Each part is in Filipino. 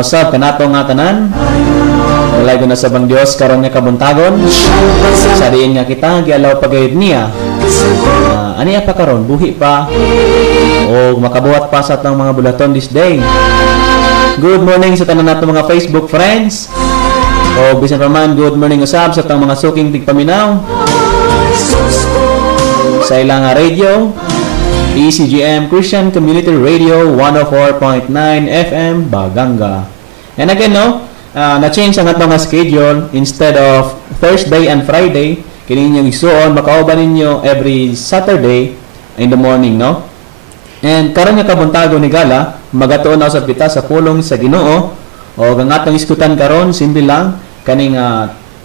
usab kanato nga tanan. Walay ko na sabang Dios karon nga kabuntagon. Sa diin nga kita gialaw pagayud niya. Ani pa karon buhi pa o makabuhat pa sa atong mga bulaton this day. Good morning sa tanan nato mga Facebook friends. O bisan pa man good morning usab sa atong mga suking tigpaminaw. Sa ilang radio ECGM Christian Community Radio 104.9 FM Baganga. And again, na-change ang atong schedule. Instead of Thursday and Friday, kini ninyong isuon, makauban ninyo every Saturday in the morning, no? And karon nga kabuntago ni Gala, magatuon na sa pita sa pulong sa Ginoo, o ang atong iskutan karon, simple lang, kaning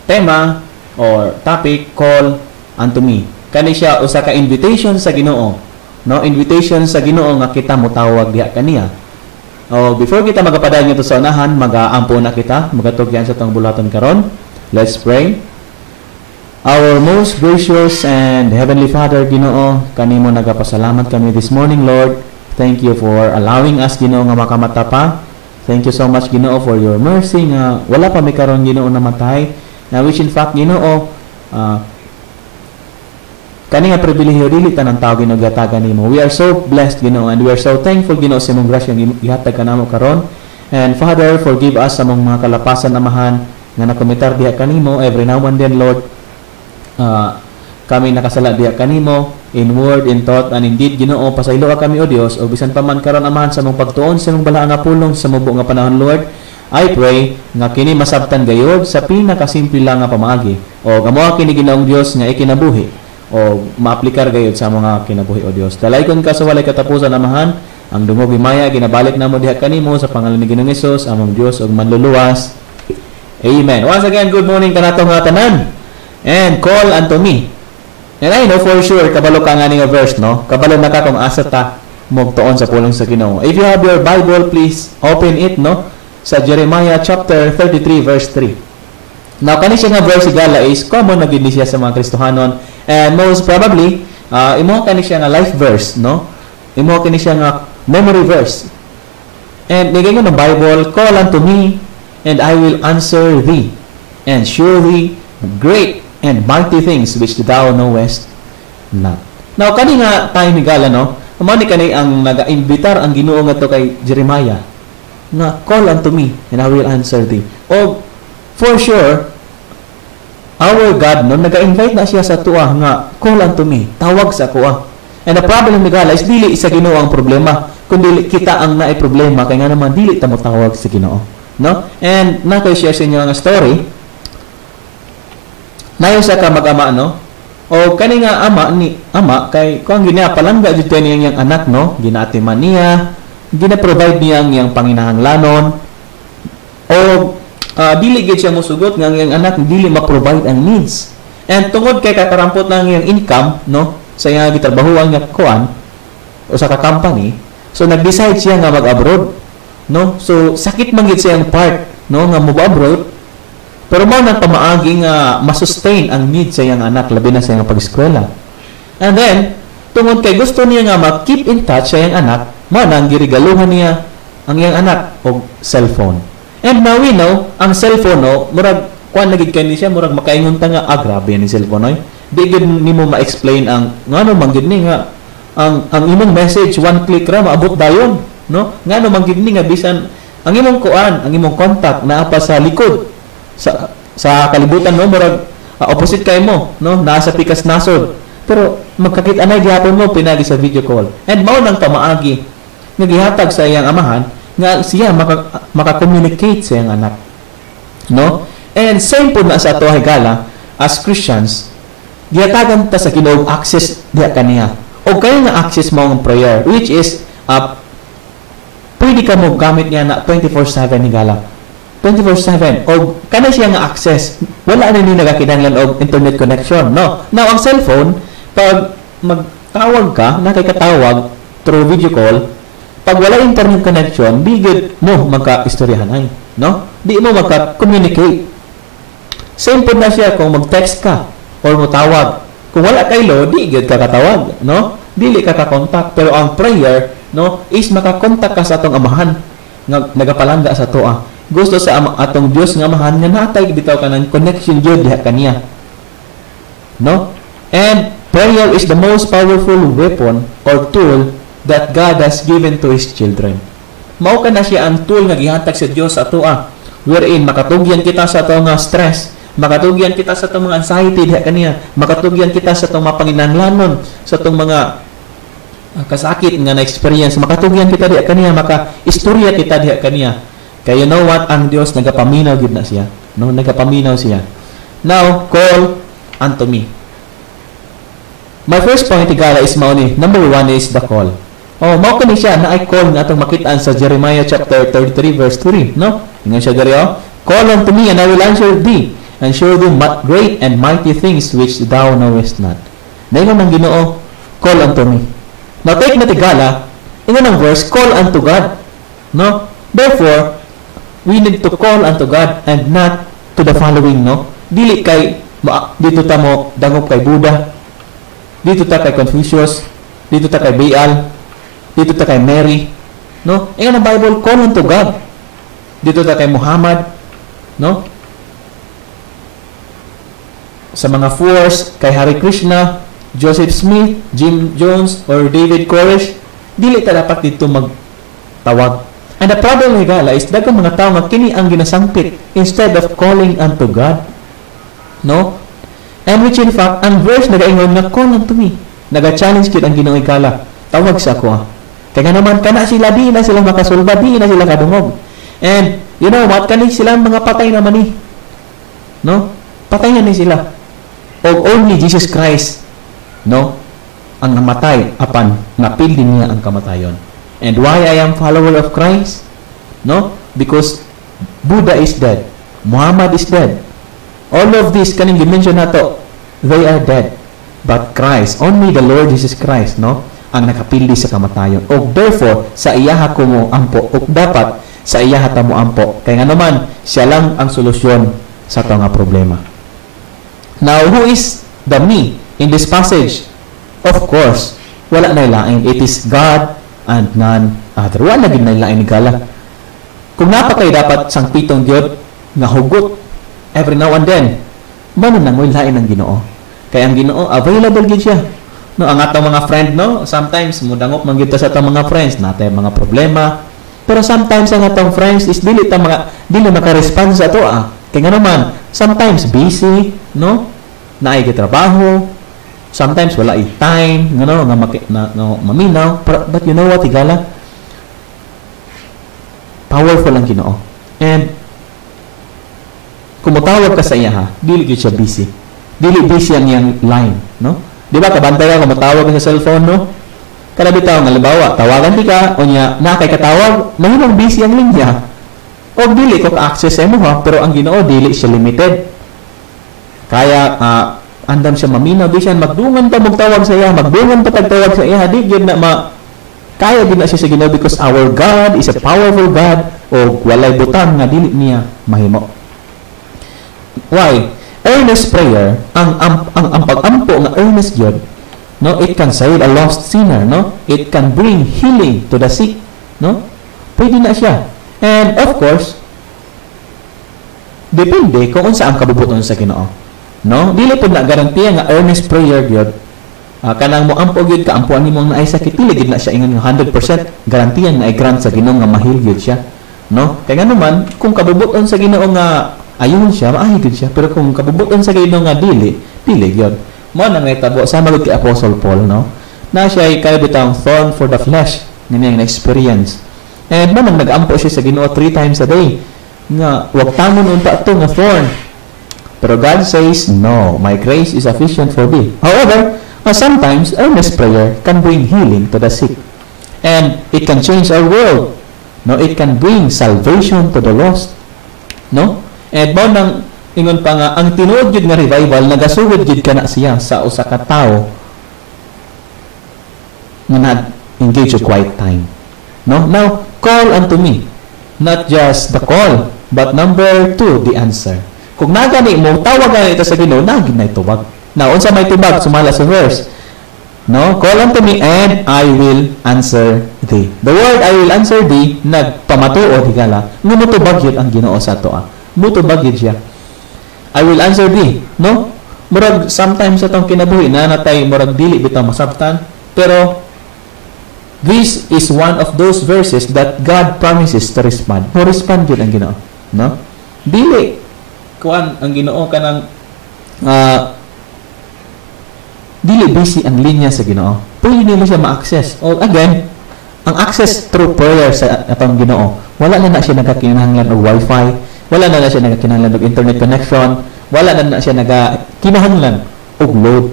tema or topic, call unto me. Kani siya usa ka invitation sa Ginoo. No, invitation sa Ginoo nga kita motawag diha kaniya. Before kita magapadayon nito sa unahan, mag-aampo na kita, magatugyan sa tong bulaton karon. Let's pray. Our most gracious and heavenly Father, Ginoo, kanimo nagapasalamat kami this morning, Lord. Thank you for allowing us, Ginoo, nga makamata pa. Thank you so much, Ginoo, for your mercy nga wala pa mi karon, Ginoo, namatay. Na which in fact, Ginoo, kani nga pribilehiyo dili tanang tao Ginoo gatagan nimo. We are so blessed, Ginoo, and we are so thankful, Ginoo, sa imong grasya nga gihatag kanamo karon. And Father, forgive us sa mga kalapasan amahan nga nakomitar diha kanimo every now and then, Lord. Kami nakasala diha kanimo in word, in thought, and in deed, Ginoo. Pasaylo ka kami, O Dios, o bisan pa man karon amahan sa mong pagtuon sa mong balaang nga pulong sa mubo nga panahon, Lord. I pray nga kini masabtan gayud sa pinakasimple lang nga pamaagi. O gamoa kini Ginoong Dios nga ikinabuhi o maaplikar gayud sa mga kinabuhi, O Dios. Dalaykon ka sa walay katapusan amahan, ang dungog himaya ginabalik namo diha kanimo sa pangalan ni Ginoong Hesus, among Dios ug manluluwas. Amen. Once again, good morning kanatong nga tanan. And call unto me. And I know for sure kabalo ka nga nga verse, no? Kabalo na ka kung asa ta mogtuon sa pulong sa Ginoo. If you have your Bible, please open it, no? Sa Jeremiah chapter 33 verse 3. Now, kani siya nga verse Gala is common na gid siya sa mga Kristohanon, and most probably imo kani siya nga life verse, no? Imo kani siya nga memory verse. And nigay ng Bible, call unto me and I will answer thee and show thee great and mighty things which thou knowest not. Now, kani nga time ni Gala, no? Amo ni kani ang naga-imbitar ang Ginoo ngadto kay Jeremiah nga call unto me and I will answer thee. O for sure, our God, no, nag-invite na siya sa tuwa nga, call unto me, tawag sa kuha. And the problem ni Gala is dili sa Ginoo ang problema, kundi kita ang naay problema, kaya nga naman dili ta mo tawag sa Ginoo. No? And naka-share sa inyo ang story. Nayo sa ka mag-ama, no? O kani nga ama kay kung ginapalangga jud kay niyang anak, no? Ginatiman niya, gina-provide niya ang iyang panginahanglanon. O dili gid siya mosugot nga ang iyang anak dili ma-provide ang needs. And tungod kay kakarampot ng iyang income, no, sa iyang gitrabahuan nga kuan o sa company, so nag-decide siya nga mag-abroad, no? So sakit man gid siya ang part, no, nga mo-abroad. Pero mo nang pamaagi nga ma-sustain ang needs sa iyang anak labi na sa iyang pag-eskwela. And then tungod kay gusto niya nga ma-keep in touch sa iyang anak, mo nang giregaluhan niya ang iyang anak og cellphone. And now we know, ang cellphone, no, murag, kuan nagig kay ni siya, murag makaingon ta nga, grabe ni cellphone, no? Di gid nimo ma-explain ang, ngano man gid ni nga, ang imong message, one click ra, maabot dayon, no? Ngano man gid ni nga, bisan, ang imong kuan, ang imong contact, naa pa sa likod, sa kalibutan, no? Murag, opposite kay mo, no? Nasa pikas nasod. Pero, magkakit-anay gihapon mo, pinagi sa video call. And mao nang pamaagi, nga gihatag sa iyang amahan, nga siya maka-communicate sa iyang anak, no? And same po na sa ato Gala, as Christians, gihatagan ta sa Ginoo access diha kaniya. O kaya nga access mo ang prayer, which is pwede ka mo gamit niya na 24/7 ni Gala. 24/7. O kana siya nga access, wala na ni nagakinahanglan og internet connection, no? Now ang cellphone, pag magtawag ka, nakikatawag through video call, pag wala internet connection, di gid mo magka-istoryahan ay, no? Di mo magka-communicate. Same po na siya kung mag-text ka or mo tawag. Kung wala kaylo, di gid ka katawag, no? Dili ka ka-contact. Pero ang prayer, no, is maka-contact ka sa atong amahan. nga nagapalangga sa toa. Gusto sa atong Dios nga amahan nga natay bitaw kanang connection jud diha kaniya. No? And prayer is the most powerful weapon or tool that God has given to His children. Mao kana siya ang tool nga gihatag sa Dios sa toa, wherein makatugyan kita sa atong nga stress, makatugyan kita sa atong mga anxiety diha kaniya, makatugyan kita sa atong mga panginahanglanon, sa atong mga kasakit nga na-experience, makatugyan kita diha kaniya, maka-istorya kita diha kaniya. Kaya you know what? Ang Dios nagapaminaw gid na siya. No, nagapaminaw siya. Now, call unto me. My first point igala is mao ni. Number 1 is the call. Oh, mao kani siya na ay call nga atong makitaan sa Jeremiah chapter 33 verse 3, no? Ingon siya diri, oh. Call unto me and I will answer thee and show thee great and mighty things which thou knowest not. Dayon ang Ginoo, call unto me. Now take na tigala, ingon ang verse, call unto God. No? Therefore, we need to call unto God and not to the following, no? Dili kay dito ta mo dangop kay Buddha, dito ta kay Confucius, dito ta kay Baal, dito ta kay Mary, no? Ingon ang Bible, call unto God. Dito ta kay Muhammad, no? Sa mga force kay Hare Krishna, Joseph Smith, Jim Jones, or David Koresh, dili ta dapat dito magtawag. And the problem higala is daghang mga tao nga kini ang ginasangpit instead of calling unto God. No? And which in fact, ang verse nagaingon nga call unto me. Naga-challenge kit ang Ginoo igala. Tawag sa ako. Kaya naman kana sila di na sila makasulba, di na sila kadungog. And you know what? Kani sila mga patay naman ni. No? Patay na ni sila. O only Jesus Christ, no? Ang namatay apan napili niya ang kamatayon. And why I am follower of Christ? No? Because Buddha is dead. Muhammad is dead. All of this, kaning dimension na to, they are dead. But Christ, only the Lord Jesus Christ, no? Ang nakapili sa kamatayon. O therefore, sa iyaha ko mo ampo. O dapat, sa iyaha ta mo ampo. Kaya nga naman, siya lang ang solusyon sa ito nga problema. Now, who is the me in this passage? Of course, wala na ilain. It is God and none other. Wala gid na ilain ni gala. Kung napakay dapat sang pitong Diod nga hugot every now and then, mano nang ilain ang Ginoo. Kaya ang Ginoo available gid siya. No, ang atong mga friend, no, sometimes mudangop man gid ta sa atong mga friends, natay mga problema. Pero sometimes ang atong friends is dili maka-respond sa ato. Kaya nga naman, sometimes busy, no? Naay gid trabaho. Sometimes wala time, nga maminaw. But you know what, igala? Powerful ang Ginoo. And kung matawag ka sa iya, dili gid siya busy. Dili busy ang iyang line, no? Di ba kabantay ka kung matawag ka sa cellphone, no? Kada bitaw nga halimbawa, tawagan di ka o niya na kay katawag, mahimong busy ang linya. O dili ko ka-access sa mo ha, pero ang Ginoo dili siya limited. Kaya andam siya maminaw, di siya magdungan pa magtawag sa iya, magdungan pa tagtawag sa iya, di gyud na kaya din na siya sa Ginoo because our God is a powerful God o walay butang nga dili niya mahimo. Why? Earnest prayer, ang pag-ampo nga earnest gyud, no, it can save a lost sinner, no? It can bring healing to the sick, no? Pwede na siya. And of course, depende kung unsa ang kabubuton sa Ginoo. No? Dili pud na garantiya nga earnest prayer gyud. Kanang mo ampo gyud ka, ampuan nimo nga ay sakit, dili gid na siya ingon nga 100% garantiya nga i-grant sa Ginoo nga mahil gyud siya. No? Kaya nga naman, kung kabubuton sa Ginoo nga ayun siya, maayo gyud siya. Pero kung kabubuton sa Ginoo nga dili gyud. Mo na nga itabo sa magud kay Apostle Paul, no? Na siya ay kay bitang thorn for the flesh, ngani ang experience. And man nag-ampo siya sa Ginoo 3 times a day. Nga wag tamon unta to nga thorn. Pero God says, no, my grace is sufficient for thee. However, sometimes earnest prayer can bring healing to the sick. And it can change our world. No, it can bring salvation to the lost. No? And mo nang ingon pa nga, ang tinuod yun nga revival, nagasugod yun ka na siya sa usa ka tao nga na-engage with quiet time. No? Now, call unto me. Not just the call, but number 2, the answer. Kung nagani mo, tawagan ito sa Ginoo, nagin na itubag. Now, unsa may tubag, sumala sa verse. No? Call unto me and I will answer thee. The word I will answer thee, nagpamatuod higala, nga mutubag yun ang Ginoo sa toa. Mutubag yun siya. I will answer thee. No? Murag sometimes sa itong kinabuhi na natay murag dili bitaw masabtan. Pero this is one of those verses that God promises to respond. Mo respond yun ang Ginoo. No? Dili kuan ang Ginoo kanang dili busy ang linya sa Ginoo. Pwede mo siya ma-access. O again, ang access through prayer sa atong Ginoo. Wala na siya nagkakinahanglan og wifi, wala na siya nagkakinahanglan og internet connection, wala na siya nagkakinahanglan og load.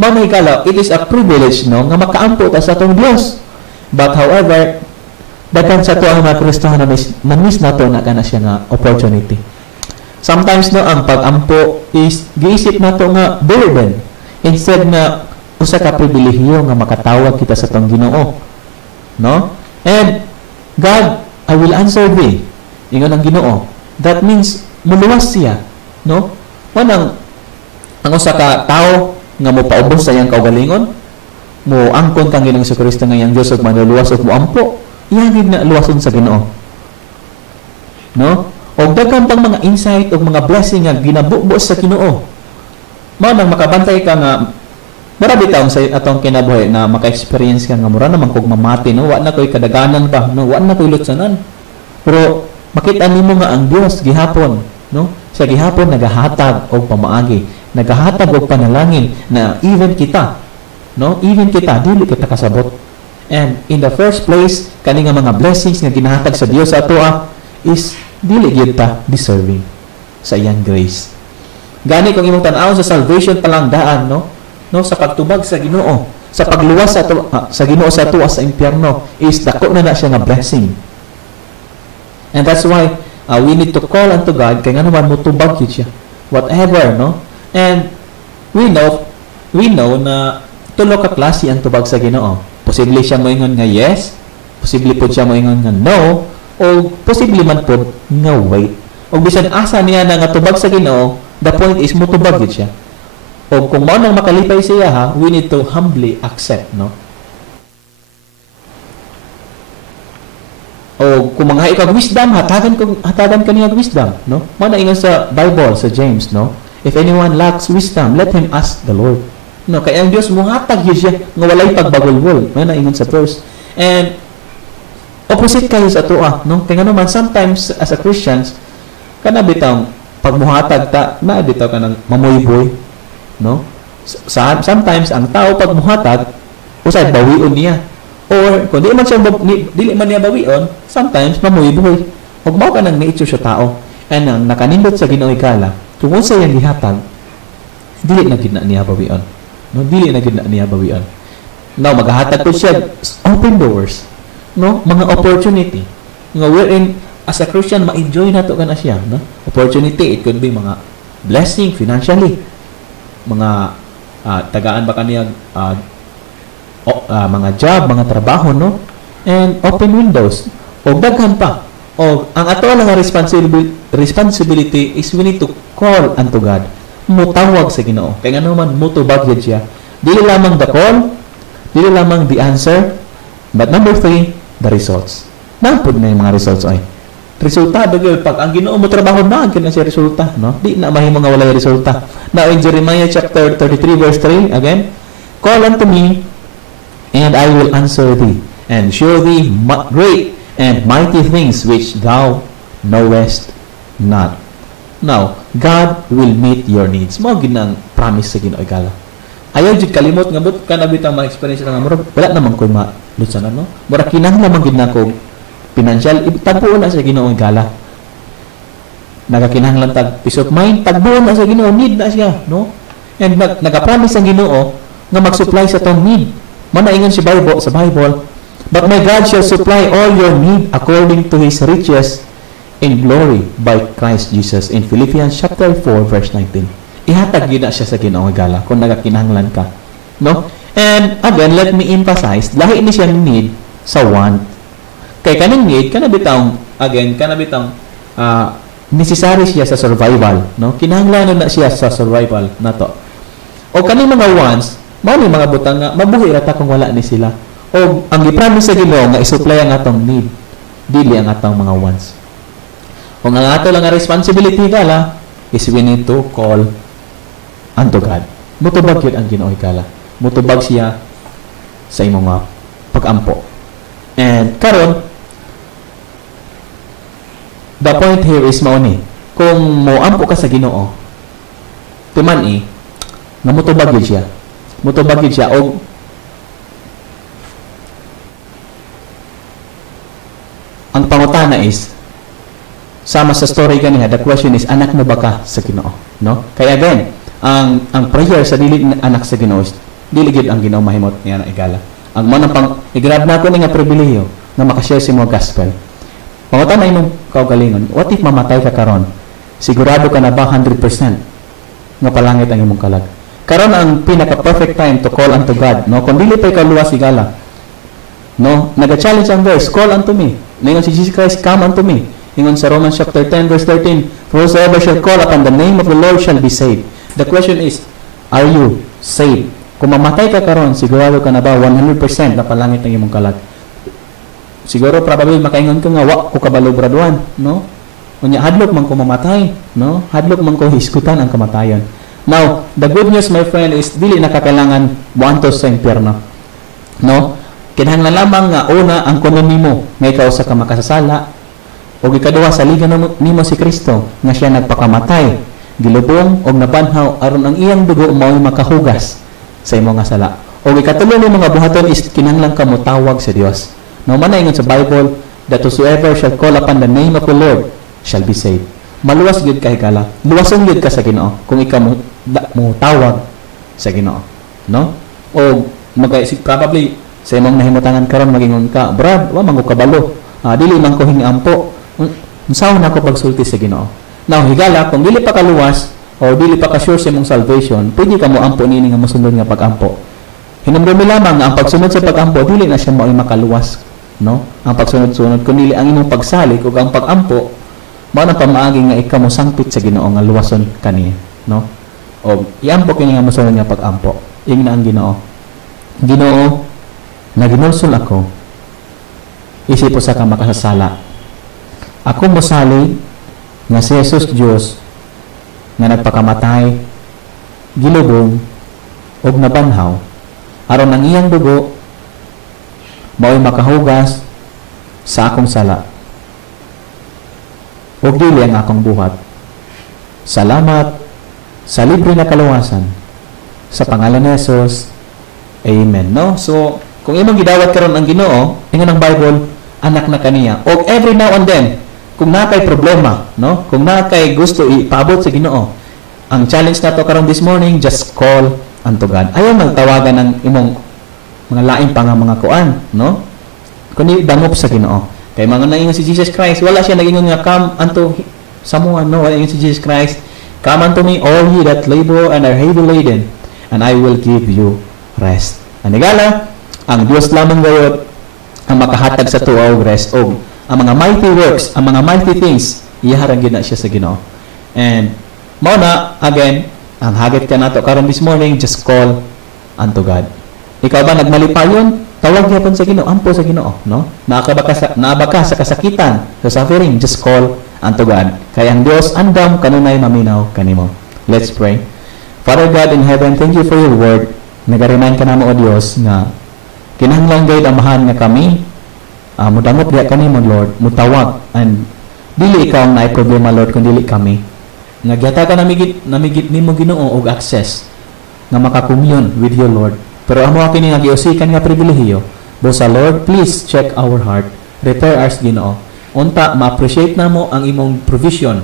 Mao may kala, it is a privilege no nga makaampo ta sa atong Dios. But however, daghan sa tuang mga Kristiyano na miss nato na kana siya nga opportunity. Sometimes no ang pag-ampo is giisip nato nga burden instead na usa ka pribilehiyo nga makatawag kita sa atong Ginoo. No? And God, I will answer thee. Ingon ang Ginoo. That means muluwas siya, no? Wanang ang usa ka tawo nga mo paubos sa iyang kaugalingon, mo angkon kang Ginoong Kristo nga iyang Dios ug manluwas ug moampo, iyang gid na luwason sa Ginoo. No? Og daghan pang mga insight ug mga blessing nga ginabubuos sa Ginoo. Mao nang makabantay ka nga marami taong sa atong kinabuhi na maka-experience ka nga mura naman kog mamati no, wa na koy kadaganan ba, no, wa na koy lutsanan. Pero makita nimo nga ang Dios gihapon, no? Sa gihapon nagahatag og pamaagi, nagahatag og panalangin na even kita, no? Even kita dili kita kasabot. And in the first place, kani nga mga blessings nga ginahatag sa Dios sa atoa is dili gyud ta deserving sa iyang grace. Gani kung imong tan-aw sa salvation pa lang daan, no? No, sa pagtubag sa Ginoo, sa pagluwas sa Ginoo sa tuwa sa impyerno is dako na siya nga blessing. And that's why we need to call unto God kay nga naman motubag yun siya. Whatever, no? And we know na tulo ka klase ang tubag sa Ginoo. Posible siya moingon nga yes, posible po siya moingon nga no, o posible man po nga wait. O bisan asa niya na nga tubag sa Ginoo, the point is motubag yun siya. O kung mao nang makalipay siya ha, we need to humbly accept, no? O kung mga ikag wisdom, hatagan kaniya wisdom, no? Mao na ingon sa Bible sa James, no? If anyone lacks wisdom, let him ask the Lord. No, kay ang Dios muhatag yun siya nga walay pagbagulgol. Mao na ingon sa verse. And opposite kayo sa tuwa, no? Kaya naman sometimes as a Christians, kana bitang pagmuhatag ta na bitaw kanang mamoyboy, no? Sometimes ang tao pag muhatag usay bawion niya, or kung dili man niya bawion, sometimes mamoyboy. Ug mao ka nang nature sa tao, and ang nakanindot sa Ginoo ikala kung unsa yang gihatag dili na gid na niya bawion, no? Dili na gid na niya bawion. Now maghahatag ko siya open doors, no? Mga opportunity nga wherein as a Christian ma-enjoy nato kana siya, no? Opportunity, it could be mga blessing financially, mga tagaan ba kaniyang mga job, mga trabaho, no? And open windows. O daghan pa. O ang ato lang responsibility is we need to call unto God. Mutawag sa Ginoo. Kaya nga naman mutubag yun siya. Dili lamang the call, dili lamang the answer, but number 3, the results. Napod na yung mga results ay. Resulta bagay pag ang Ginoo mo trabaho na kina siya resulta, no? Di na mahimo nga walay resulta. Now in Jeremiah chapter 33 verse 3 again, call unto me and I will answer thee and show thee great and mighty things which thou knowest not. Now, God will meet your needs. Mao ginang promise sa Ginoo igala. Ayaw jud kalimot nga but kana bitang ma-experience nga murag wala naman koy malutsanan, no? Murag kinahanglan man gid nako financial, tagbuon na sa Ginoo igala. Nagakinahanglan tag peace of mind, tagbuon na sa Ginoo, need na siya, no? And nagapromise ang Ginoo nga mag-supply sa tong need. Manaingon si Bible sa Bible, but my God shall supply all your need according to His riches in glory by Christ Jesus in Philippians chapter 4 verse 19. Ihatag yun na siya sa Ginoo igala kung nagakinahanglan ka, no? And again, let me emphasize, lahi ni siya need sa want. Kay kaning need kana bitang necessary siya sa survival, no? Kinahanglan na siya sa survival nato. O kaning mga wants Mao ni mga butang nga mabuhi ra ta kung wala ni sila. O ang gipromise sa Ginoo nga isupply ang atong need, dili ang atong mga wants. Kung ang ato lang nga responsibility gala is we need to call unto God. Mutubag yun ang Ginoo gala. Mutubag siya sa imong mga pag-ampo. And karon, the point here is mao ni, kung moampo ka sa Ginoo, timan nga mutubag yun siya. Mutubag yun siya o ang pangutana is sama sa story ganiha, the question is, anak mo ba ka sa Ginoo, no? Kaya again, ang prayer sa dili anak sa Ginoo, dili gid ang Ginoo mahimot niya na igala. Ang manang pang i-grab nato ni nga pribilehiyo na makashare sa mo gospel. Pangutana imong kaugalingon, what if mamatay ka karon? Sigurado ka na ba 100% nga palangit ang imong kalag? Karon ang pinaka-perfect time to call unto God, no? Kung dili pa ikaw luwas igala, no? Naga-challenge ang verse, call unto me. Ningon si Jesus Christ, come unto me. Ingon sa Romans chapter 10 verse 13, for whosoever shall call upon the name of the Lord shall be saved. The question is, are you saved? Kung mamatay ka karon, sigurado ka na ba 100% na palangit ang imong kalag? Siguro probably makaingon ka nga wa ko kabalo graduan, no? Unya hadlok man ko mamatay, no? Hadlok man ko hisgutan ang kamatayon. Now, the good news my friend is dili nakakailangan buantos sa impyerno. No? Kinahanglan lamang nga una ang kuno nimo nga ikaw sa kamakasasala o ikaduha sa liga nimo si Kristo nga siya nagpakamatay, gilubong og nabanhaw aron ang iyang dugo mao'y makahugas sa imong nga sala. O ikatulo ni mga buhaton is kinahanglan ka motawag sa Dios. No man ingon sa Bible that whosoever shall call upon the name of the Lord shall be saved. Maluwas gyud kay kala. Luwason gyud ka sa Ginoo kung ikaw mo tawag sa Ginoo, no? O probably sa imong nahimutangan karon magingon ka, Brad, wa man ko kabalo. Dili man ko hingampo. Unsaon nako pagsulti sa Ginoo? Now higala kung dili pa ka luwas o dili pa ka sure sa imong salvation, pwede ka mo ampo nini nga mosunod nga pag-ampo. Hinumdumi lamang nga ang pagsunod sa pag-ampo dili na siya mao'y makaluwas, no? Ang pagsunod-sunod kundi ang imong pagsalig ug ang pag-ampo mao na pamaagi nga ikaw mo sangpit sa Ginoo nga luwason kaniya, no? O iampo kini nga mosunod nga pag-ampo. Ing na ang Ginoo. Ginoo, naginulsol ako. Isip sa ka makasasala. Ako mosalig nga si Jesus Dios nga nagpakamatay, gilubong ug nabanhaw aron ang iyang dugo mao'y makahugas sa akong sala. Ug dili ang akong buhat. Salamat sa libre na kaluwasan. Sa pangalan ni Jesus. Amen. No? So, kung imong gidawat karon ang Ginoo, ingon ang Bible, anak na kaniya. O every now and then, kung nakay problema, no? Kung nakay gusto ipaabot sa Ginoo, ang challenge nato karon this morning, just call unto God. Ayaw magtawagan ng imong mga lain pa nga mga kuan, no? Kundi dangop sa Ginoo. Kay mga naingon si Jesus Christ, wala siya nagingon nga come unto someone, no? Wala ingon si Jesus Christ, come unto me all ye that labor and are heavy laden, and I will give you rest. Anigala, ang Dios lamang gayud ang makahatag sa tuwa og rest og ang mga mighty works, ang mga mighty things, iharang gyud na siya sa Ginoo. And mao na again, ang hagit ka nato karon this morning, just call unto God. Ikaw ba nagmalipayon? Tawag gyapon sa Ginoo, ampo sa Ginoo, no? Naabaka sa kasakitan, sa suffering, just call unto God. Kaya ang Dios andam kanunay maminaw kanimo. Let's pray. Father God in heaven, thank you for your word. Nag-remind ka namo o Dios nga kinahanglan gayud amahan nga kami mudangop diha kanimo Lord, mutawag and dili ikaw ang naay problema Lord kun dili kami. Nga gyata ka namigit nimo Ginoo og access nga maka-commune with you Lord. Pero amo kini nga giusikan nga pribilehiyo. Bosa Lord, please check our heart. Repair us Ginoo. Unta ma-appreciate namo ang imong provision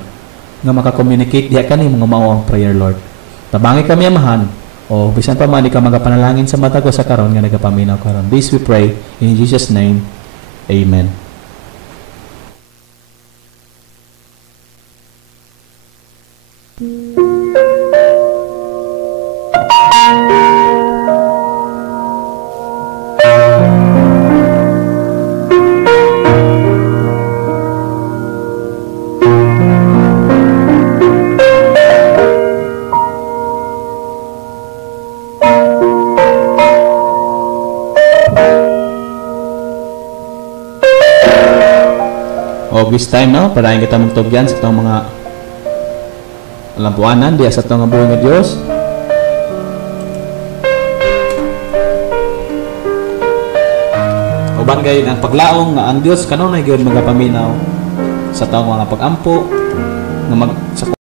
nga maka-communicate diha kanimo nga mao ang prayer Lord. Tabangi kami amahan. O bisan pa man ikaw magapanalangin sa mata ko sa karon nga nagapaminaw karon. This we pray in Jesus name. Amen. So this time no, parahin kita magtugyan sa itong mga lampuanan diya sa itong nga buhay nga Diyos. Uban gayud ang paglaong nga ang Diyos kanunay gyud magapaminaw sa taong mga pag-ampo nga sa